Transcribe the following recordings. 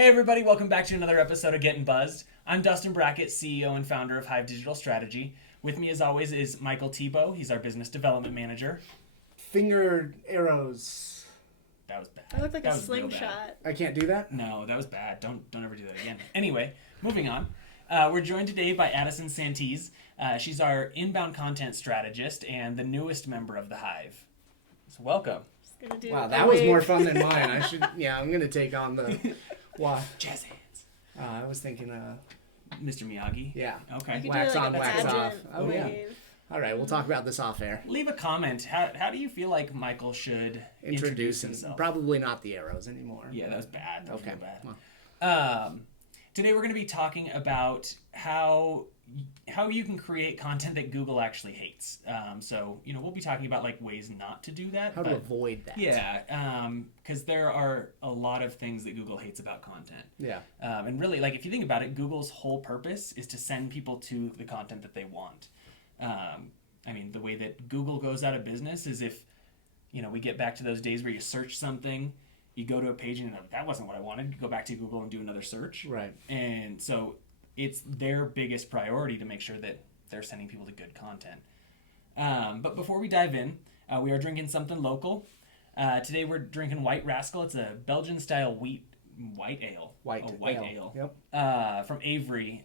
Hey everybody, welcome back to another episode of Gettin Buzz'd. I'm Dustin Brackett, CEO and founder of HIVE Digital Strategy. With me as always is Michael Thebeau. He's our business development manager. Finger arrows. That was bad. I look like That a was real slingshot. I can't do that? No, that was bad. Don't ever do that again. Anyway, moving on. We're joined today by Addyson Santese. She's our Inbound Content Strategist and the newest member of the HIVE. So welcome. Wow, that was more fun than mine. I'm going to take on the... Jazz hands. I was thinking, Mr. Miyagi? yeah. Okay. Wax on, wax off. Oh, wave. yeah. All right, we'll talk about this off air. Leave a comment. How do you feel like Michael should introduce himself? Probably not the arrows anymore. Yeah, that was bad. That was Okay. real bad. Today we're going to be talking about how you can create content that Google actually hates. We'll be talking about like ways not to do that. How to avoid that. Yeah, because there are a lot of things that Google hates about content. Yeah. And really, like if you think about it, Google's whole purpose is to send people to the content that they want. The way that Google goes out of business is if, we get back to those days where you search something, you go to a page and that wasn't what I wanted. You go back to Google and do another search. Right. And so it's their biggest priority to make sure that they're sending people to good content. But before we dive in, we are drinking something local. Today we're drinking White Rascal. It's a Belgian-style white ale. White ale. Yep. From Avery,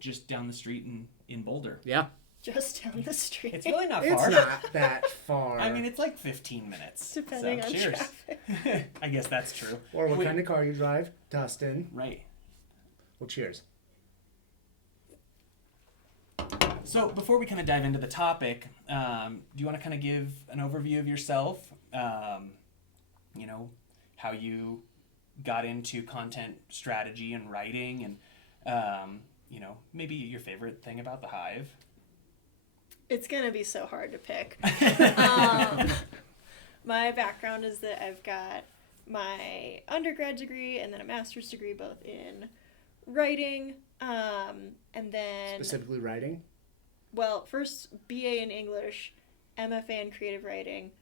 just down the street in Boulder. Yeah. Just down the street. It's really not It's far. not that far. It's like 15 minutes. Depending on cheers. traffic. I guess that's true. Or what kind of car you drive. Dustin. Right. Well, cheers. So before we kind of dive into the topic, do you want to kind of give an overview of yourself? How you got into content strategy and writing, and maybe your favorite thing about the HIVE. It's going to be so hard to pick. My background is that I've got my undergrad degree and then a master's degree both in writing, and then... Specifically writing? Well, first BA in English, MFA in creative writing.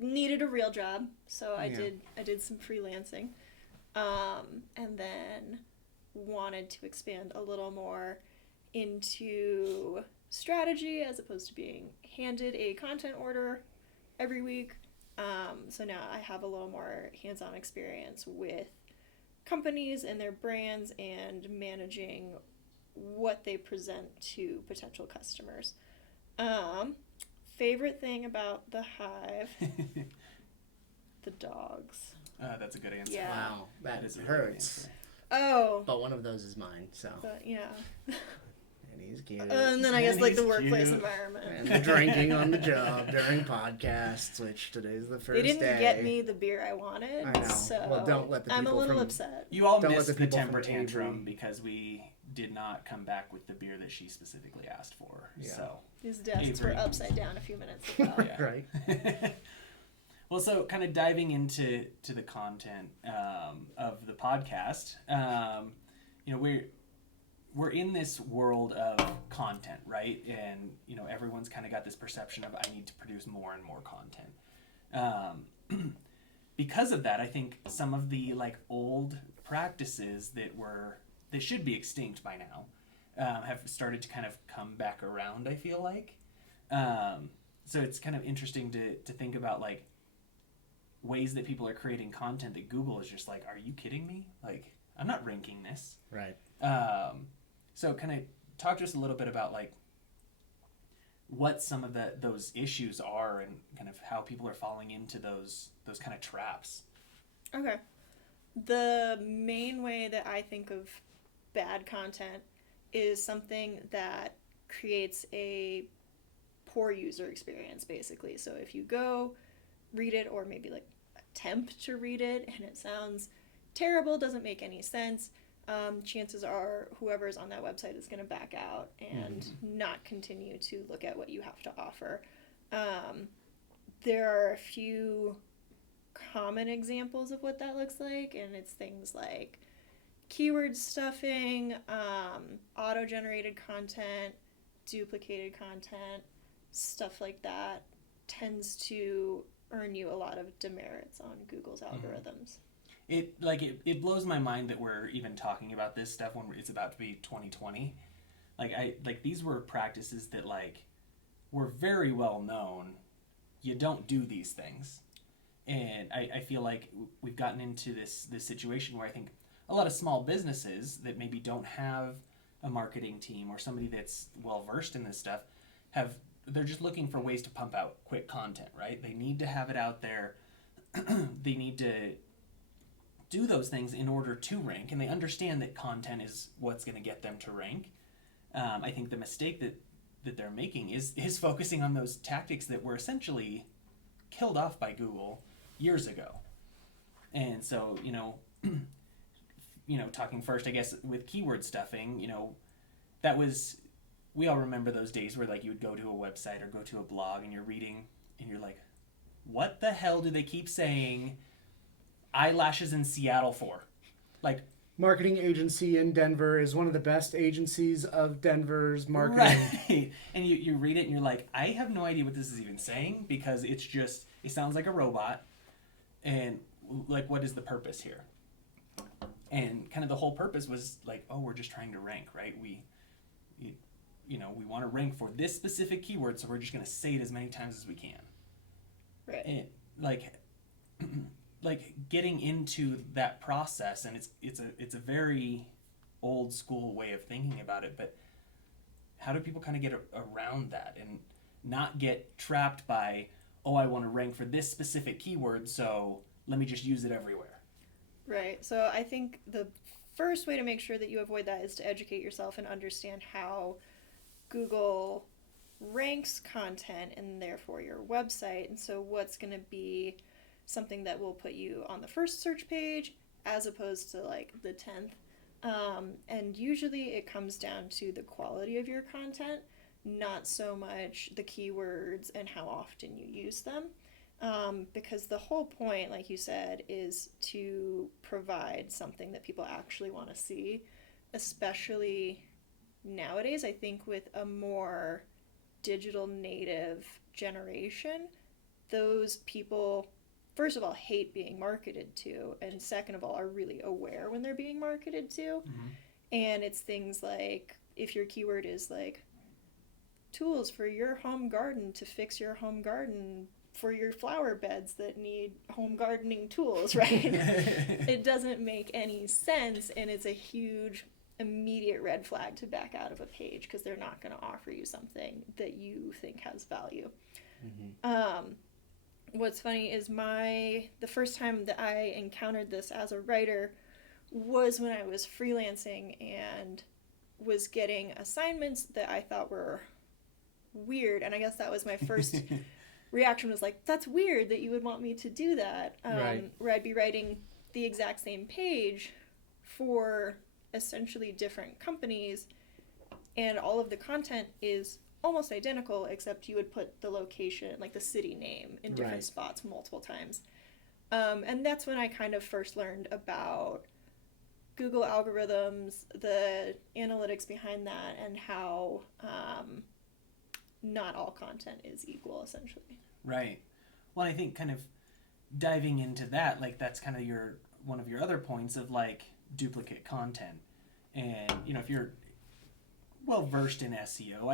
Needed a real job, so I did some freelancing, and then wanted to expand a little more into strategy as opposed to being handed a content order every week. So now I have a little more hands-on experience with companies and their brands and managing what they present to potential customers. Favorite thing about the HIVE, the dogs. That's a good answer. Yeah. Wow, that is a good hurts. answer. Oh. But one of those is mine, so. But yeah. And he's cute. And then I guess like the He's workplace cute. environment. And the drinking on the job during podcasts, which today's the first They didn't day. get me the beer I wanted, I know. so Well, don't let the I'm a people little from- upset. You all Don't let missed the the people temper from tantrum Avery- because we did not come back with the beer that she specifically asked for. Yeah. So These desks Avery. were upside down a few minutes ago. Yeah. Right. Well, so kind of diving into the content of the podcast, we're in this world of content, right? And everyone's kind of got this perception of I need to produce more and more content. Because of that, I think some of the old practices that should be extinct by now have started to kind of come back around. I feel like, so it's kind of interesting to think about ways that people are creating content that Google is just like, are you kidding me? I'm not ranking this. Right. So kind of talk to us a little bit about what some of those issues are and kind of how people are falling into those kind of traps. Okay. The main way that I think of bad content is something that creates a poor user experience, basically. So if you go read it or maybe attempt to read it and it sounds terrible, doesn't make any sense, chances are whoever's on that website is going to back out and not continue to look at what you have to offer. There are a few common examples of what that looks like, and it's things like keyword stuffing, auto-generated content, duplicated content, stuff like that tends to earn you a lot of demerits on Google's algorithms. it blows my mind that we're even talking about this stuff when it's about to be 2020. Like these were practices that like were very well known. You don't do these things. And I feel like we've gotten into this situation where I think a lot of small businesses that maybe don't have a marketing team or somebody that's well versed in this stuff they're just looking for ways to pump out quick content, right? They need to have it out there. They need to do those things in order to rank, and they understand that content is what's going to get them to rank. I think the mistake that they're making is focusing on those tactics that were essentially killed off by Google years ago. And so, talking first, I guess, with keyword stuffing, we all remember those days where like you would go to a website or go to a blog and you're reading and you're like, what the hell do they keep saying eyelashes in Seattle for? Like, marketing agency in Denver is one of the best agencies of Denver's marketing. Right. And you read it and you're like, I have no idea what this is even saying, because it sounds like a robot. And like, what is the purpose here? And kind of the whole purpose was like, oh, we're just trying to rank, right? We want to rank for this specific keyword, so we're just going to say it as many times as we can. Right. And like getting into that process, and it's a very old school way of thinking about it, but how do people kind of get around that and not get trapped by, oh, I want to rank for this specific keyword, so let me just use it everywhere? Right. So I think the first way to make sure that you avoid that is to educate yourself and understand how Google ranks content and therefore your website. And so what's going to be something that will put you on the first search page as opposed to like the 10th. And usually it comes down to the quality of your content, not so much the keywords and how often you use them. Because the whole point, like you said, is to provide something that people actually want to see, especially nowadays. I think with a more digital native generation, those people, first of all, hate being marketed to, and second of all, are really aware when they're being marketed to. Mm-hmm. And it's things like, if your keyword is like tools for your home garden to fix your home garden for your flower beds that need home gardening tools, right? It doesn't make any sense, and it's a huge immediate red flag to back out of a page because they're not going to offer you something that you think has value. Mm-hmm. What's funny is the first time that I encountered this as a writer was when I was freelancing and was getting assignments that I thought were weird, and I guess that was my first reaction, was like, that's weird that you would want me to do that. Right. Where I'd be writing the exact same page for essentially different companies, and all of the content is almost identical, except you would put the location, like the city name, in different Right. spots multiple times. And that's when I kind of first learned about Google algorithms, the analytics behind that, and how not all content is equal, essentially. Right. Well, I think kind of diving into that, like that's kind of one of your other points of like duplicate content. And if you're well versed in SEO,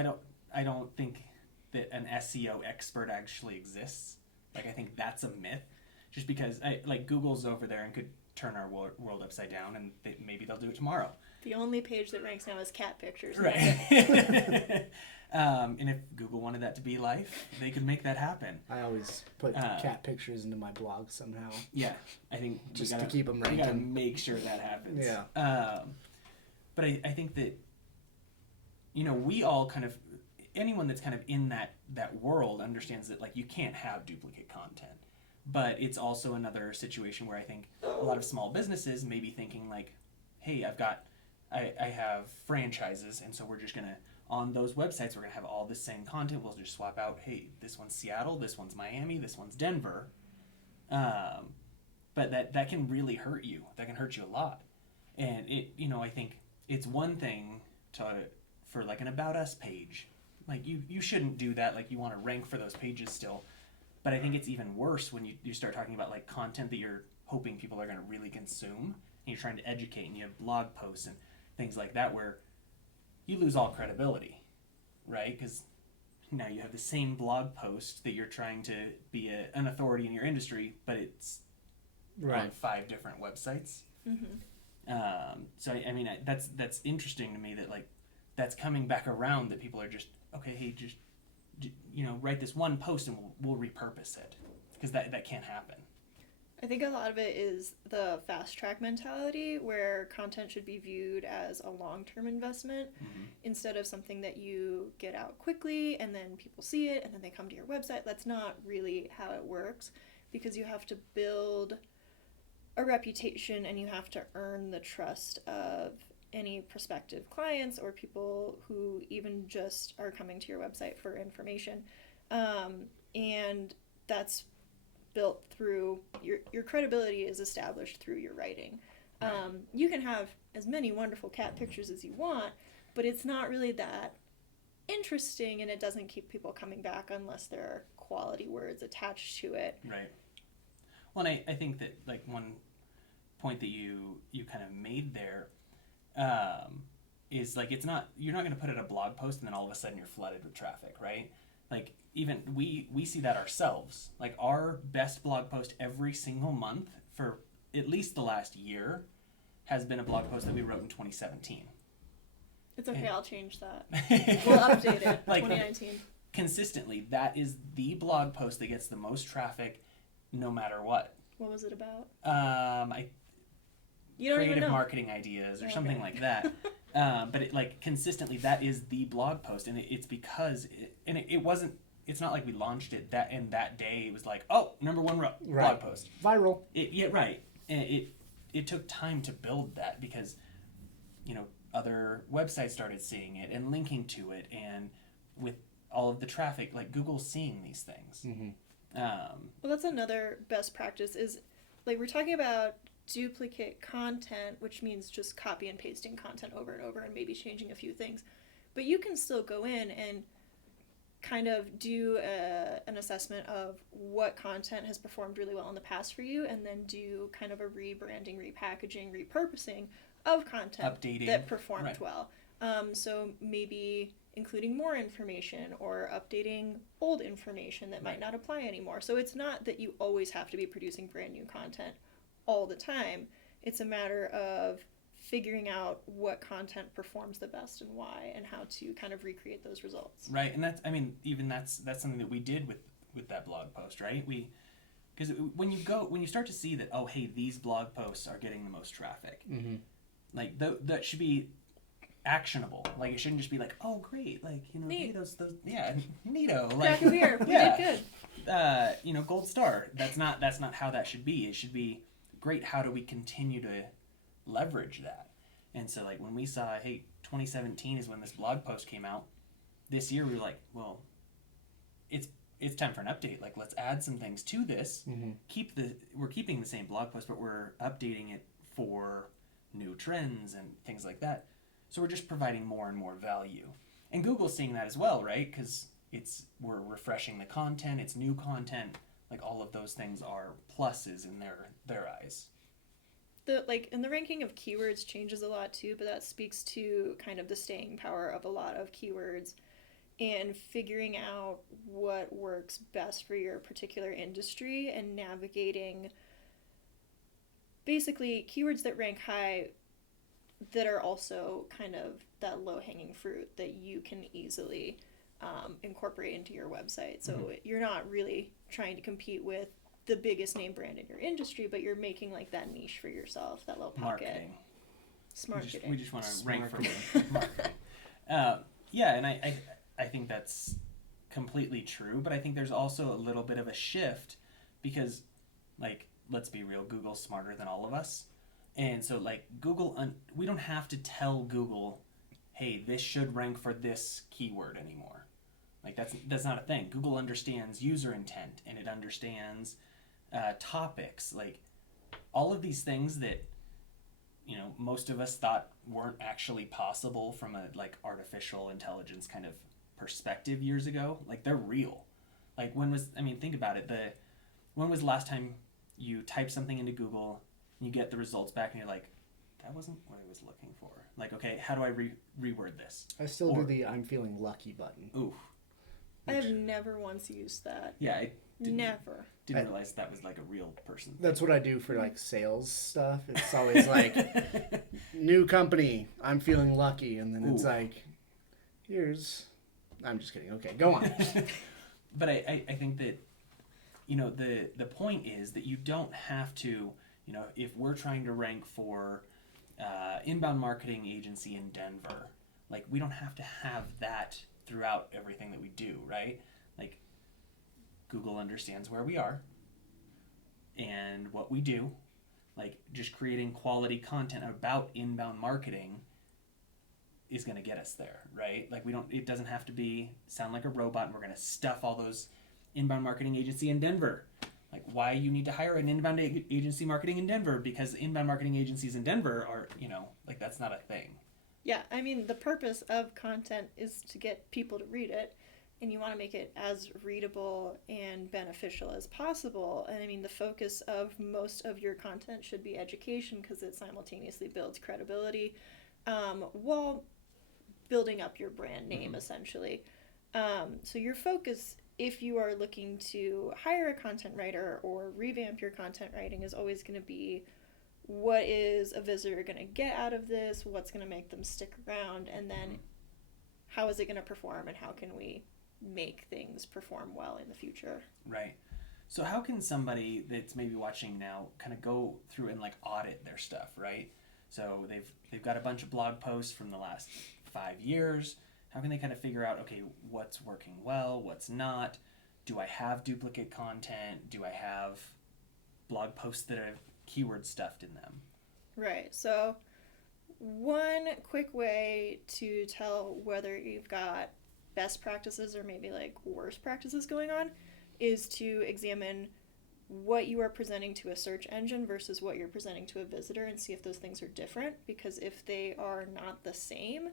I don't think that an SEO expert actually exists. Like, I think that's a myth, just because Google's over there and could turn our world upside down, and maybe they'll do it tomorrow. The only page that ranks now is cat pictures. Right. And if Google wanted that to be life, they could make that happen. I always put cat pictures into my blog somehow. Yeah, I think just to keep them ranking. We gotta make sure that happens. Yeah. But I think that we all kind of, anyone that's kind of in that world understands that like you can't have duplicate content. But it's also another situation where I think a lot of small businesses may be thinking like, hey, I have franchises, and so we're just gonna, on those websites, we're gonna have all the same content. We'll just swap out, hey, this one's Seattle, this one's Miami, this one's Denver. But that can really hurt you. That can hurt you a lot. And I think it's one thing for like an About Us page. Like you shouldn't do that. Like, you want to rank for those pages still. But I think it's even worse when you start talking about like content that you're hoping people are going to really consume, and you're trying to educate, and you have blog posts and things like that where you lose all credibility, right? Because now you have the same blog post that you're trying to be an authority in your industry, but it's on 5 different websites. So I mean, that's interesting to me that like that's coming back around, that people are just, okay, hey, just write this one post and we'll repurpose it, because that can't happen. I think a lot of it is the fast track mentality, where content should be viewed as a long-term investment instead of something that you get out quickly and then people see it and then they come to your website. That's not really how it works, because you have to build a reputation and you have to earn the trust of any prospective clients or people who even just are coming to your website for information. And that's built through your credibility is established through your writing. You can have as many wonderful cat pictures as you want, but it's not really that interesting, and it doesn't keep people coming back unless there are quality words attached to it. Right. Well, and I think that like one point that you kind of made there is like, it's not, you're not going to put out a blog post and then all of a sudden you're flooded with traffic, right? Like, even we see that ourselves. Like, our best blog post every single month for at least the last year has been a blog post that we wrote in 2017. It's okay, I'll change that. We'll update it. Like, 2019. Consistently, that is the blog post that gets the most traffic, no matter what. What was it about? You don't creative marketing ideas or something like that. But it, like, consistently, that is the blog post, and it's because it wasn't. It's not like we launched it that day. It was like, oh, #1 blog post, viral. And it took time to build that, because other websites started seeing it and linking to it, and with all of the traffic, like, Google's seeing these things. Well, that's another best practice, is like, we're talking about duplicate content, which means just copy and pasting content over and over and maybe changing a few things, but you can still go in and kind of do an assessment of what content has performed really well in the past for you, and then do kind of a rebranding, repackaging, repurposing of content Updating. that performed well. So maybe including more information or updating old information that might not apply anymore. So it's not that you always have to be producing brand new content all the time. It's a matter of figuring out what content performs the best and why, and how to kind of recreate those results. Right, and that's something that we did with that blog post, right? Because when you start to see that, oh, hey, these blog posts are getting the most traffic, like that should be actionable. Like, it shouldn't just be like, oh, great, like, hey, those neato, like, Crack a beer, we did good. Gold star. That's not how that should be. It should be, great, how do we continue to leverage that? And so, like, when we saw, hey, 2017 is when this blog post came out, this year we were like, well, it's time for an update. Like, let's add some things to this. We're keeping the same blog post, but we're updating it for new trends and things like that. So we're just providing more and more value, and Google's seeing that as well, right? Because we're refreshing the content, it's new content. Like, all of those things are pluses in their eyes. And the ranking of keywords changes a lot too, but that speaks to kind of the staying power of a lot of keywords and figuring out what works best for your particular industry, and navigating basically keywords that rank high that are also kind of that low-hanging fruit that you can easily incorporate into your website. So you're not really trying to compete with the biggest name brand in your industry, but you're making like that niche for yourself, that little pocket. Marketing. Smart marketing. We just want to rank for marketing. And I think that's completely true, but I think there's also a little bit of a shift, because, like, let's be real, Google's smarter than all of us. And so, like, we don't have to tell Google, hey, this should rank for this keyword anymore. Like, that's not a thing. Google understands user intent, and it understands topics. Like, all of these things that, most of us thought weren't actually possible from a, like, artificial intelligence kind of perspective years ago. Like, they're real. Like, think about it. When was the last time you type something into Google, and you get the results back, and you're like, that wasn't what I was looking for. Like, okay, how do I reword this? I still do the I'm feeling lucky button. Ooh. I have never once used that. Yeah, I Never. didn't realize that was like a real person. That's what I do for like sales stuff. It's always like new company, I'm feeling lucky, and then it's like, here's. I'm just kidding. Okay, go on. But I think that, you know, the point is that you don't have to, you know, if we're trying to rank for inbound marketing agency in Denver, like we don't have to have that throughout everything that we do, right? Like Google understands where we are and what we do. Like just creating quality content about inbound marketing is going to get us there, right? Like it doesn't have to sound like a robot and we're going to stuff all those inbound marketing agency in Denver. Like why you need to hire an inbound agency marketing in Denver, because inbound marketing agencies in Denver are, you know, like that's not a thing. Yeah, I mean, the purpose of content is to get people to read it, and you want to make it as readable and beneficial as possible. And I mean, the focus of most of your content should be education, because it simultaneously builds credibility while building up your brand name, essentially. So your focus, if you are looking to hire a content writer or revamp your content writing, is always going to be, what is a visitor going to get out of this? What's going to make them stick around? And then how is it going to perform, and how can we make things perform well in the future? Right. So how can somebody that's maybe watching now kind of go through and like audit their stuff, right? So they've got a bunch of blog posts from the last 5 years. How can they kind of figure out, okay, what's working well, what's not? Do I have duplicate content? Do I have blog posts that have keyword stuffed in them? Right. So one quick way to tell whether you've got best practices or maybe like worst practices going on is to examine what you are presenting to a search engine versus what you're presenting to a visitor, and see if those things are different. Because if they are not the same,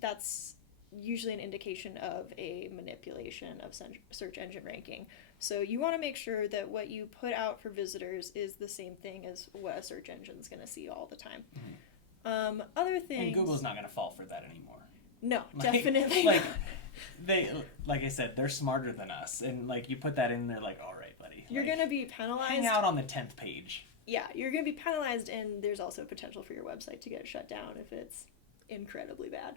that's usually an indication of a manipulation of search engine ranking. So you want to make sure that what you put out for visitors is the same thing as what a search engine's going to see all the time. Other things... And Google's not going to fall for that anymore. No, like, definitely like, not. They, like I said, they're smarter than us. And like you put that in, they're like, all right, buddy. You're like, going to be penalized. Hang out on the 10th page. Yeah, you're going to be penalized, and there's also potential for your website to get shut down if it's incredibly bad.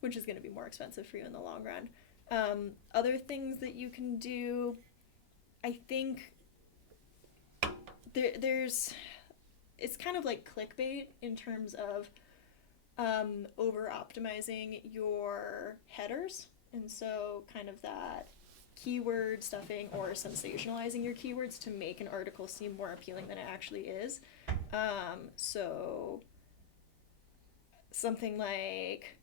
Which is going to be more expensive for you in the long run. Other things that you can do, I think there's, it's kind of like clickbait in terms of over optimizing your headers. And so kind of that keyword stuffing or sensationalizing your keywords to make an article seem more appealing than it actually is. So something like,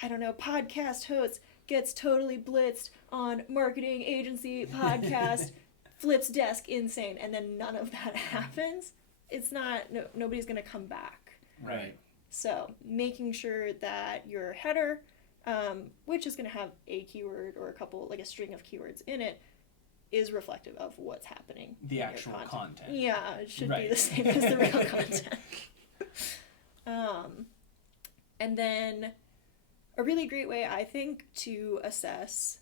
I don't know, podcast host gets totally blitzed on marketing agency podcast, flips desk insane, and then none of that happens. It's not, nobody's going to come back. Right. So making sure that your header, which is going to have a keyword or a couple, like a string of keywords in it, is reflective of what's happening. The actual content. Yeah, it should be the same as the real content. And then a really great way, I think, to assess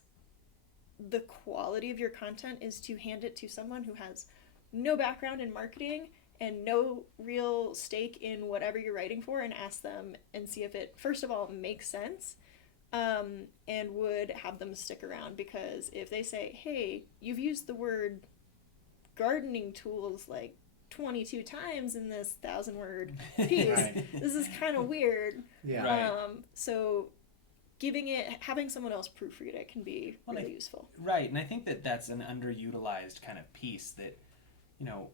the quality of your content is to hand it to someone who has no background in marketing and no real stake in whatever you're writing for, and ask them and see if it, first of all, makes sense, and would have them stick around. Because if they say, hey, you've used the word gardening tools like 22 times in this 1,000-word piece, this is kind of weird. Yeah. So having someone else proofread it can be really useful. Right, and I think that that's an underutilized kind of piece that, you know,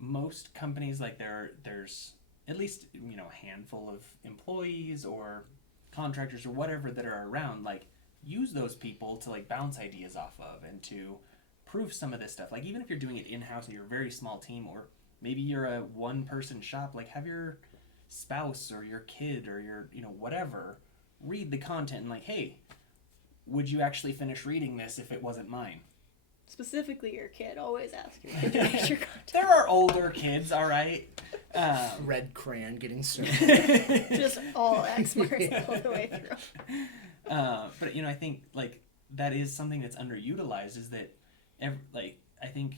most companies, like there's at least, you know, a handful of employees or contractors or whatever that are around, like use those people to like bounce ideas off of and to proof some of this stuff. Like even if you're doing it in-house and you're a very small team, or maybe you're a one-person shop, like have your spouse or your kid or your, you know, whatever, read the content and like, hey, would you actually finish reading this if it wasn't mine? specifically your kid. Always ask your kid to read your content. There are older kids, all right. Red crayon getting served. Just all X marks all the way through. But I think like that is something that's underutilized. Is that I think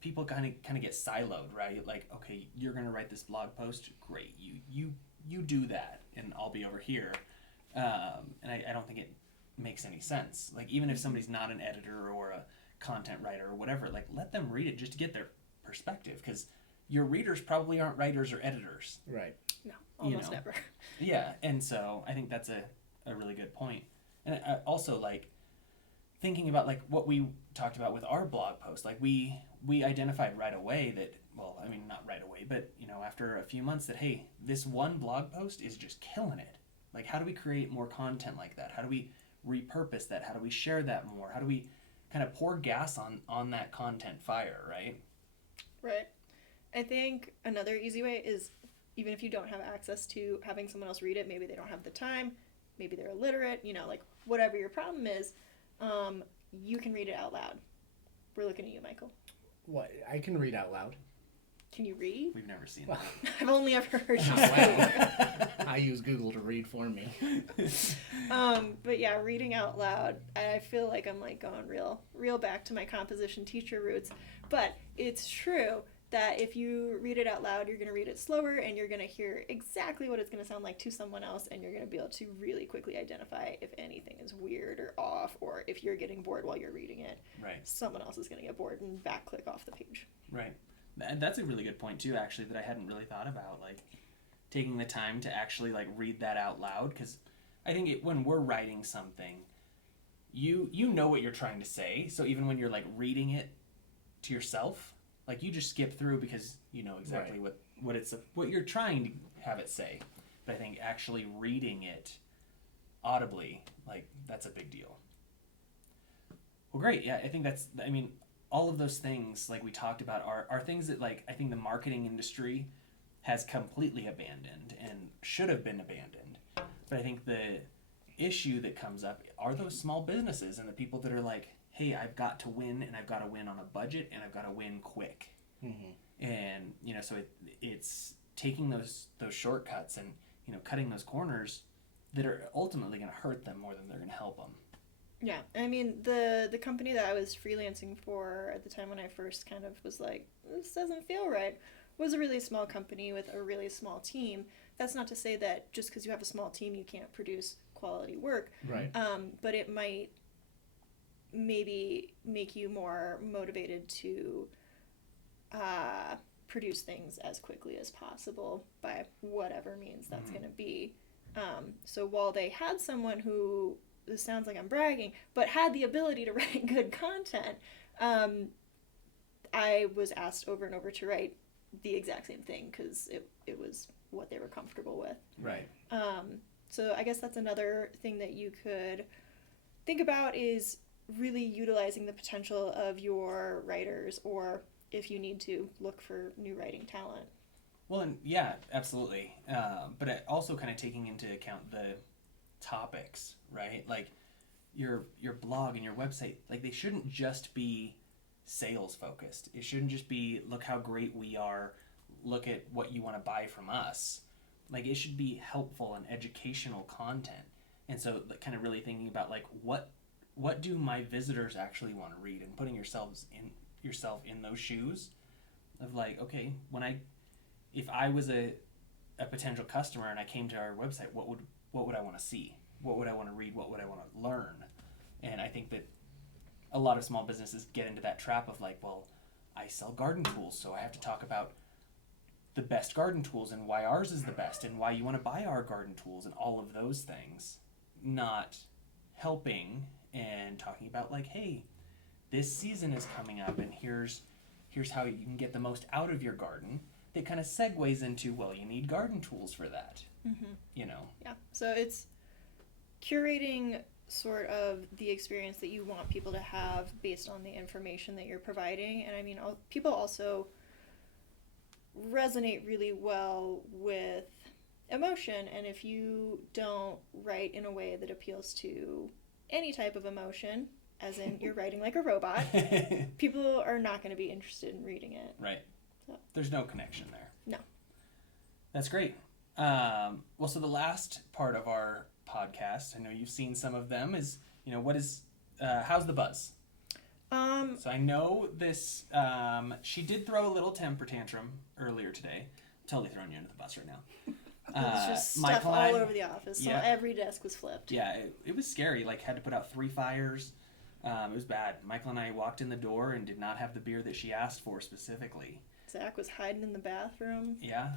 people kind of get siloed, right? Like, okay, you're gonna write this blog post, great. You do that, and I'll be over here. And I don't think it makes any sense. Like, even if somebody's not an editor or a content writer or whatever, like, let them read it just to get their perspective, because your readers probably aren't writers or editors. Right. No, almost never. Yeah, and so I think that's a really good point. And also, like, thinking about, like, what we talked about with our blog post, like, we identified right away that, well, I mean, not right away, but, after a few months that, hey, this one blog post is just killing it. Like, how do we create more content like that? How do we repurpose that? How do we share that more? How do we kind of pour gas on that content fire, right? Right. I think another easy way is, even if you don't have access to having someone else read it, maybe they don't have the time, maybe they're illiterate, like, whatever your problem is, you can read it out loud. We're looking at you, Michael. What? I can read out loud. Can you read? We've never seen Wow. that. I've only ever heard you Oh, say wow. I use Google to read for me. But yeah, reading out loud, I feel like I'm like going real back to my composition teacher roots. But it's true that if you read it out loud, you're going to read it slower, and you're going to hear exactly what it's going to sound like to someone else, and you're going to be able to really quickly identify if anything is weird or off, or if you're getting bored while you're reading it. Right. Someone else is going to get bored and back-click off the page. Right. And that's a really good point, too, actually, that I hadn't really thought about, like, taking the time to actually, like, read that out loud, because I think when we're writing something, you know what you're trying to say, so even when you're, like, reading it to yourself, like, you just skip through because you know exactly right. what you're trying to have it say. But I think actually reading it audibly, like, that's a big deal. Well, great. Yeah, I think all of those things, like we talked about, are things that, like, I think the marketing industry has completely abandoned and should have been abandoned. But I think the issue that comes up are those small businesses and the people that are like, hey, I've got to win, and I've got to win on a budget, and I've got to win quick. Mm-hmm. And, so it's taking those shortcuts and, cutting those corners that are ultimately going to hurt them more than they're going to help them. Yeah, I mean, the company that I was freelancing for at the time when I first kind of was like, this doesn't feel right, was a really small company with a really small team. That's not to say that just because you have a small team, you can't produce quality work. Right. But it might maybe make you more motivated to produce things as quickly as possible by whatever means that's going to be. So while they had someone who, this sounds like I'm bragging, but had the ability to write good content, I was asked over and over to write the exact same thing because it was what they were comfortable with. Right. So I guess that's another thing that you could think about, is really utilizing the potential of your writers, or if you need to, look for new writing talent. Well, and yeah, absolutely. But also kind of taking into account the topics, right? Like your blog and your website, like, they shouldn't just be sales focused. It shouldn't just be, look how great we are, look at what you want to buy from us. Like, it should be helpful and educational content. And so, like, kind of really thinking about, like, what do my visitors actually want to read, and putting yourself in those shoes of, like, okay, if I was a potential customer and I came to our website, what would I want to see? What would I want to read? What would I want to learn? And I think that a lot of small businesses get into that trap of, like, well, I sell garden tools, so I have to talk about the best garden tools and why ours is the best and why you want to buy our garden tools and all of those things. Not helping and talking about, like, hey, this season is coming up, and here's how you can get the most out of your garden. That kind of segues into, well, you need garden tools for that. Mm-hmm. Yeah, so it's curating sort of the experience that you want people to have based on the information that you're providing. And I mean, people also resonate really well with emotion, and if you don't write in a way that appeals to any type of emotion, as in you're writing like a robot, people are not going to be interested in reading it. Right. So. There's no connection there. No. That's great. Well, so the last part of our podcast, I know you've seen some of them, is, how's the buzz? So I know this, she did throw a little temper tantrum earlier today. I'm totally throwing you under the bus right now. There's just stuff Michael all and I- over the office. So yeah. every desk was flipped. Yeah, it was scary. Like, had to put out 3 fires. It was bad. Michael and I walked in the door and did not have the beer that she asked for specifically. Zach was hiding in the bathroom. Yeah.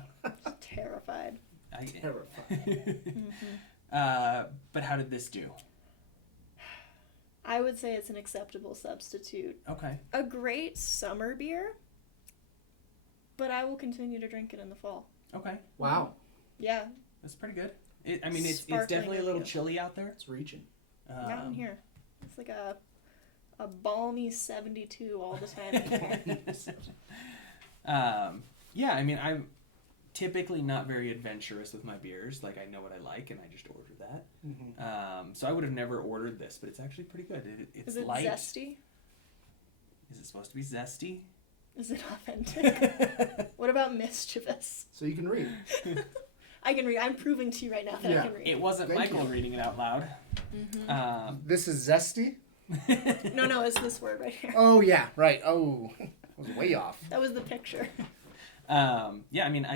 Terrified. Terrifying. But how did this do? I would say it's an acceptable substitute. Okay. A great summer beer, but I will continue to drink it in the fall. Okay. Wow. Yeah. That's pretty good. It's Sparkling definitely a little review. chilly out there. It's reaching. Not in here. It's like a balmy 72 all the time in here. Yeah, I mean, I'm typically not very adventurous with my beers. Like, I know what I like, and I just order that. Mm-hmm. So I would have never ordered this, but it's actually pretty good. It's Is it light. zesty? Is it supposed to be zesty? Is it authentic? What about mischievous? So you can read. I can read. I'm proving to you right now that I Yeah. can read. It wasn't Thank Michael you. reading it out loud. This is zesty? No, it's this word right here. Oh, yeah. Right. Oh, I was way off. That was the picture. Yeah, I mean,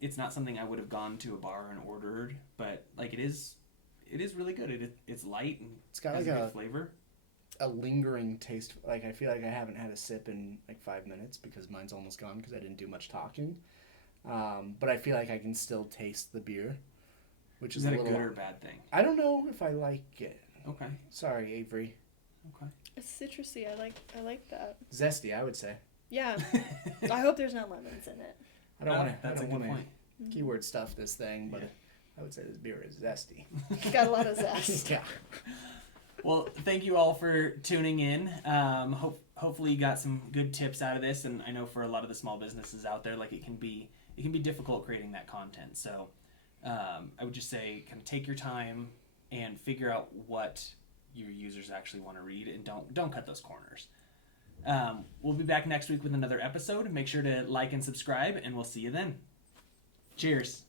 it's not something I would have gone to a bar and ordered, but like it is really good. It's light and It's got has like a good a flavor. lingering taste. Like, I feel like I haven't had a sip in like 5 minutes because mine's almost gone because I didn't do much talking. But I feel like I can still taste the beer, which Is is that a a little. good or bad thing? I don't know if I like it. Okay. Sorry, Avery. Okay. It's citrusy. I like that. Zesty, I would say. Yeah. I hope there's not lemons in it. I don't want to. That's a good point. Keyword stuff this thing, but Yeah. I would say this beer is zesty. It's got a lot of zest. Yeah. Well, thank you all for tuning in. Hopefully you got some good tips out of this, and I know for a lot of the small businesses out there, like it can be difficult creating that content. So I would just say, kind of take your time and figure out what your users actually want to read, and don't cut those corners. We'll be back next week with another episode. Make sure to like and subscribe, and we'll see you then. Cheers.